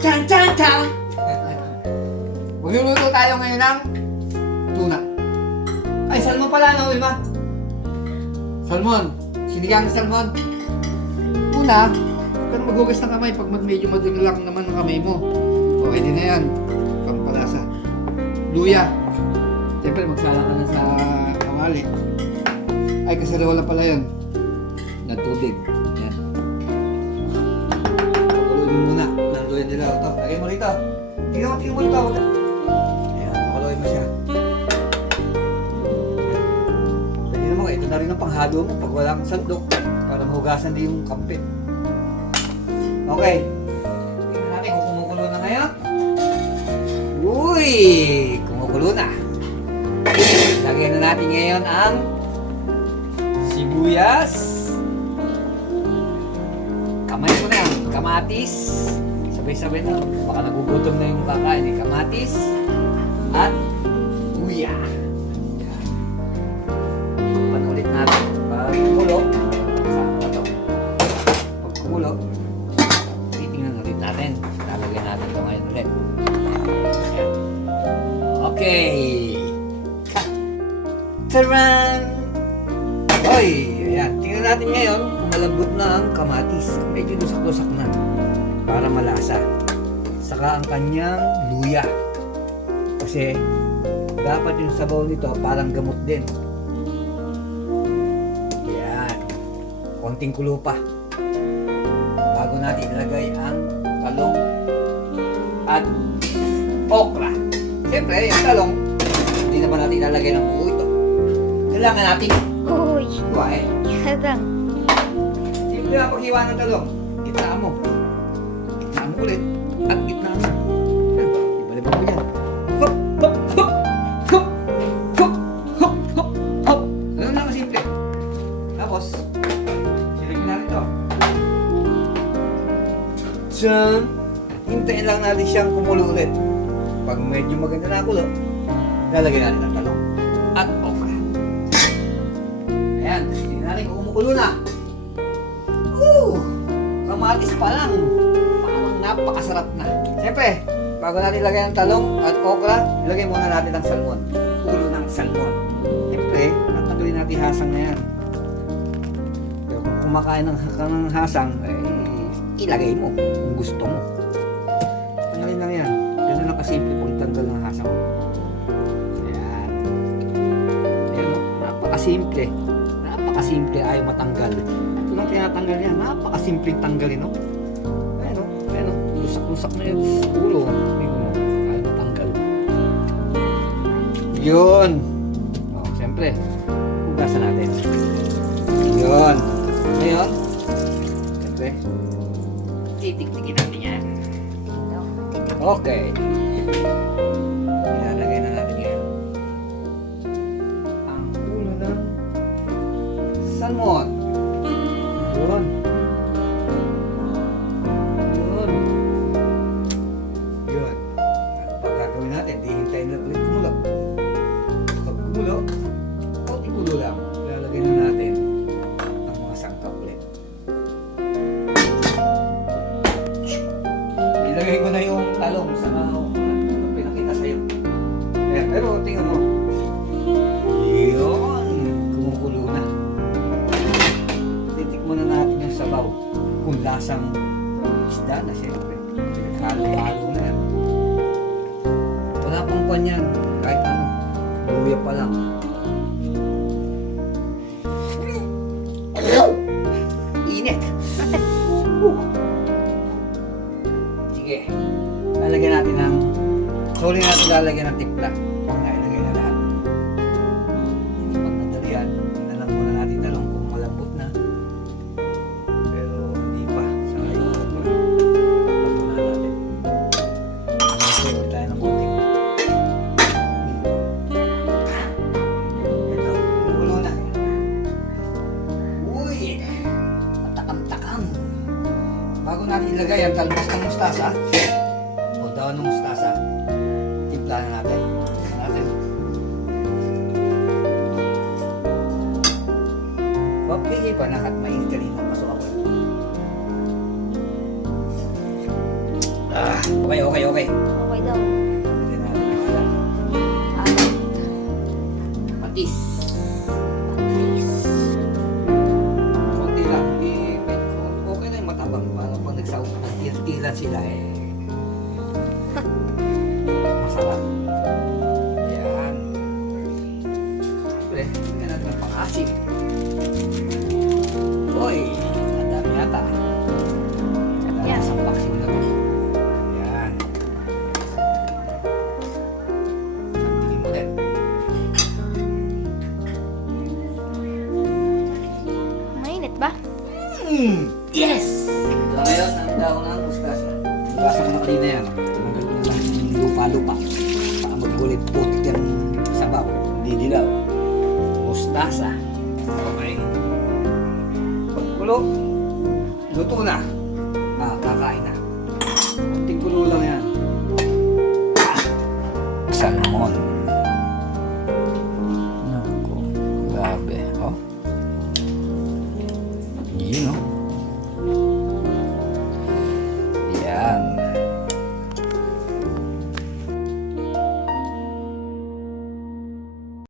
Chan chan chan! Magluluto tayo ngayon ng tuna. Ay, salmon pala, no, Wilma? Salmon. Sinigang na salmon. Una, pero maghugas ng kamay pag medyo madulak naman ang kamay mo. Okay din na yan. Pampalasa. Luya. Siyempre, magsala ka na sa kawali. Ay, kasarola pala yan. Na tubig. Yan. Pakuloyin mo muna. Nanduyan nila ito. Lagay mo rito. Tingnan mo rito. Ayan, pakuloyin mo siya. Pwede naman, ito na rin ang panghalo mo pag walang sandok para mahugasan din yung kampi. Okay. Tingnan natin kung kumukulo na ngayon. Uy! Kumukulo na. Lagyan na natin ngayon ang sibuyas. Kamay mo na yan. Kamatis. Sabay-sabay na. Baka nagugutom na yung kakain. Kamatis. At luya. Yan. Panulit natin. Para kumulo. Saan na ito? Pag kumulo, titingnan ulit natin. Lalagyan natin ito ngayon ulit. Yan. Okay. Taran! Oy! Ayan. Tingnan natin ngayon kung malambot na ang kamatis. Medyo lusak-lusak na. Para malasa. Saka ang kanyang luya. Kasi dapat yung sabaw nito parang gamot din. Ayan. Konting kulo pa. Bago natin ilagay ang talong at okra. Siyempre, yung talong, hindi naman natin ilalagay ng buo ito. Kailangan natin Uy, hiwain. sarang. Simple ang paghiwa ng talong. Gitnaan mo. Gitnaan mo ulit. At gitnaan mo. Yan. Ibalibang mo dyan. Hop! Hop! Hop! Hop! Hop! Hop! Hop! Hop! Ganun lang kasimple. Tapos, silipin natin ito. Diyan. Hintayin lang natin siyang kumulo ulit. Pag medyo maganda na kulo, lalagyan natin ang talong. At okra. Ayan, tingnan natin kung kumukulo na. Kamatis pa lang. Parang napakasarap na. Siyempre, bago natin ilagay ang talong at okra, ilagay muna natin ang salmon. Ulo ng salmon. Siyempre, tatanggalin natin hasang na yan. Pero kung kumakain ng hasang, ilagay mo kung gusto mo. Tanggalin lang yan. Ganun lang kasimple pag tanggal ng hasang. Ayan. Ayan o, napakasimple. Napakasimple, ayaw matanggal. Ito lang tinatanggal yan. Napakasimpleng tanggalin, no? Ayan o, ayan o. Lusak-lusak na yung ulo. Tingnan mo, ayaw matanggal. Yun. O, siyempre, hugasan natin. Yun. Ngayon, siyempre, titik-tikin natin yan. Okay. Ilalagay na natin yan. Ang ulo ng salmon. Yun. Yun. Yun. Ano pa gagawin natin? Di hintayin lang ulit kumulo. Pag kumulo, konti kulo lang. Ilalagay na natin ang mga sangkap ulit. Ilagay ko na yung talong sa pinakita sa'yo. Ayan, pero tingnan mo. Yun. Kumukulo na. Titikman na natin yung sabaw. Kung lasang isda na siyempre. Halo-halo na yan. Wala pang pan yan. Kahit ano. Luya pa lang. Init. Sige. Lalagyan natin ng sorry natin lalagyan ng timpla. Pag nailagay na lahat. Pag nadalian, inalang muna natin talong kung malambot na. Pero hindi pa. Saka yung okra. Tapos muna natin. Magsasayaw tayo ng konting. Ito, kumukulo na. Uy! Matakam-takam. Bago natin ilagay ang talbos ng mustasa o daon ng mustasa, timpla na natin. Pagpili pa na at mainit kanina, pasok ako. Okay, okay, okay. Okay daw. Lagyan natin ng alam. Apat. Patis. Patis. Kunti lang. Okay na yung matabang. Paano pag nagtilan sila masarap. Yan. Siyempre, lagyan natin ng pang-asim. Uy, ang dami yata. Yan. Isang paksin na to. Yan. Sabihin mo din. Mainit ba? Yes! Ngayon, ang dahon ng mustasa. Nabasa ko na kanina yan. Tinanggal ko na lang yung lupa-lupa. Para magkulit putik yung sabaw. Hindi dilaw. Mustasa. Okay. Pagkulo, luto na. Kakain na. Kunting kulo lang yan. Salmon. Naku, grabe. Oh. Yun, oh.